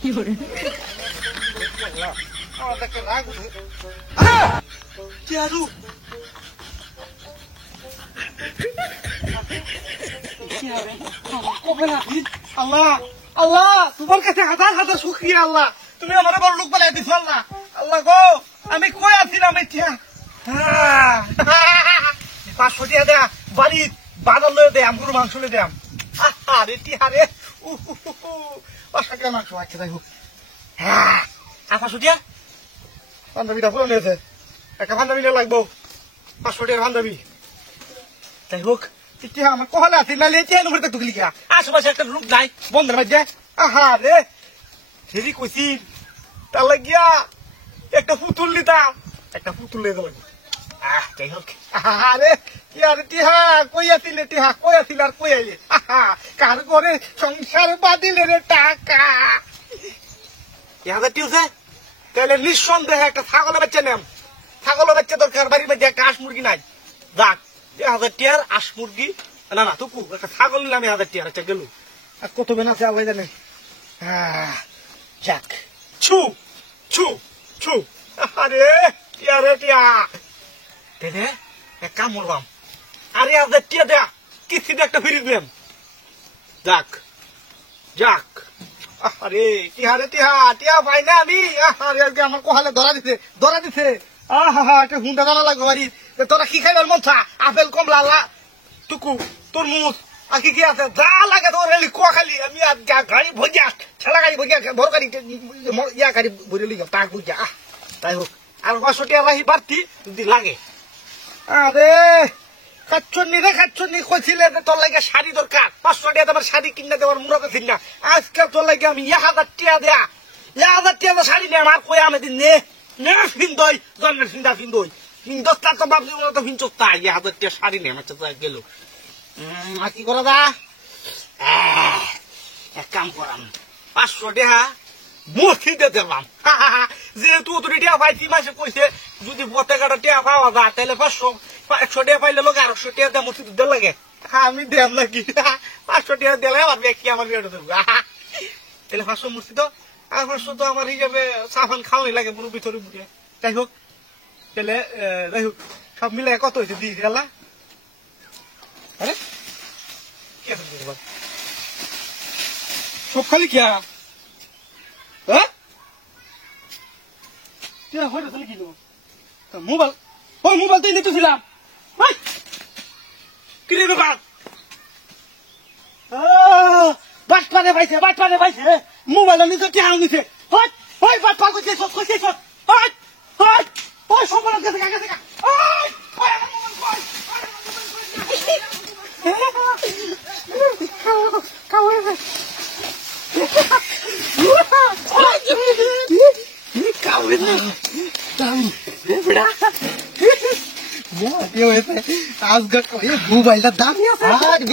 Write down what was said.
কি করে আমাদেরকে রাগ উঠে কি আরু আল্লাহ আল্লাহ তোমার কাছে হাজার হাজার শুকরিয়া আল্লাহ তুমি আমার বড় লোক বানাই দিছো আল্লাহ আল্লাহ গো আমি কই আছিলাম এটা 500 টাকা দেয়া বাড়ি বাজার লয়ে দে আমগুলো মাংস লয়ে দেয়াম আরে টিহারে অসাধারণ মাংস আছে যাই হোক হ্যাঁ 500 টাকা বান্ধবীটা পুরো নিয়েছে একটা বান্ধবী লাগবো 500 টাকার বান্ধবী যাই হোক আমার কহলে আছে না লেচে number ঢুকলি গা আশেপাশে একটা লোক নাই বন্ধের মধ্যে আহা রে হেরি কইছি তার লাগিয়া একটা পুতুল নিতাম একটা পুতুল নিয়ে যাবো যাই হোক আরে কি আর টিহা কই আছিলে টিহা কই আছিল আর কই আইলে কার করে সংসার বাদিলে রে টাকা ইহাদের টিউছে তাহলে নিঃসন্দেহে একটা ছাগলের বাচ্চা নেম ছাগলের বাচ্চা দরকার বাড়ির মধ্যে একটা হাঁস মুরগি নাই যাক 1000 টাকার হাঁস মুরগি না না টুকু একটা ছাগল নিলাম 1000 টাকার আচ্ছা গেল আর কত বেনা আছে আল্লাহ জানে যাক ছু ছু ছু আরে টিয়া রে টিয়া দে এক কাম করবাম আরে 1000 টাকা দেয়া কিস্তিতে একটা ফিরিয়ে দিলাম যাক যাক আরে টিহা রে টিহা টিয়া পাই না আমি আরে আমার কোহালে ধরা দিছে আহা একটা হুন্ডা দানা লাগবে বাড়ি তোরা কি খাইবার মন থা আপেল কমলা লা টুকু তরমুজ আর কি আছে যা লাগে তোর রেলি কোয়া খালি আমি গাড়ি ভরিয়া ঠেলা গাড়ি ভরিয়া বড় গাড়ি ইয়া গাড়ি ভরে লিখা তাক বুঝা তাই হোক আর 500 টাকা রাহি বাড়তি যদি লাগে আরে খাচ্ছনি কইছিলে তোর লাগে শাড়ি দরকার 500 টাকা তোমার শাড়ি কিনে দেওয়ার মুরত ছিল না আজকে তোর লাগে আমি 1000 টাকা দেয়া 1000 টাকা শাড়ি নে আমার কই আমি দিন নে ফিন্দই জন্মের ফিন্দা ফিন্দই দশটা তো বাবু তো ফিনচো তাই 1000 টাকা শাড়ি নে আমার চাচা গেল আর কি করা দা এক কাম করাম 500 টাকা মসজিদে দেবাম যেহেতু তুই টাকা পাইছি মাসে কইছে যদি পতাকাটা টাকা পাওয়া যায় তাহলে 100 টাকা পাইলে লোক 800 টাকা দিয়ে মসজিদ দেওয়া লাগে আমি দেব নাকি 500 টাকা দিলে আমার ব্যক্তি আমার বিয়ে দেবো তাহলে 500 মসজিদ আর 500 তো আমার হিসাবে সাফান খাওয়াই লাগে পুরো ভিতরে বুঝে যাই হোক তাহলে যাই হোক সব মিলে কত হয়েছে দিয়েছি আল্লাহ আরে কি আছে সব খালি কি হ্যাঁ মোবাইল ওই মোবাইল তো নিতেছিলাম কি রে ব্যাপার বাটপানে পাইছে মোবাইল নিতে কে নিছে ওই বাটপা কইছে সব কইছে সব ওই সব বড় গেছে কাকা মোবাইলটার দাম দাম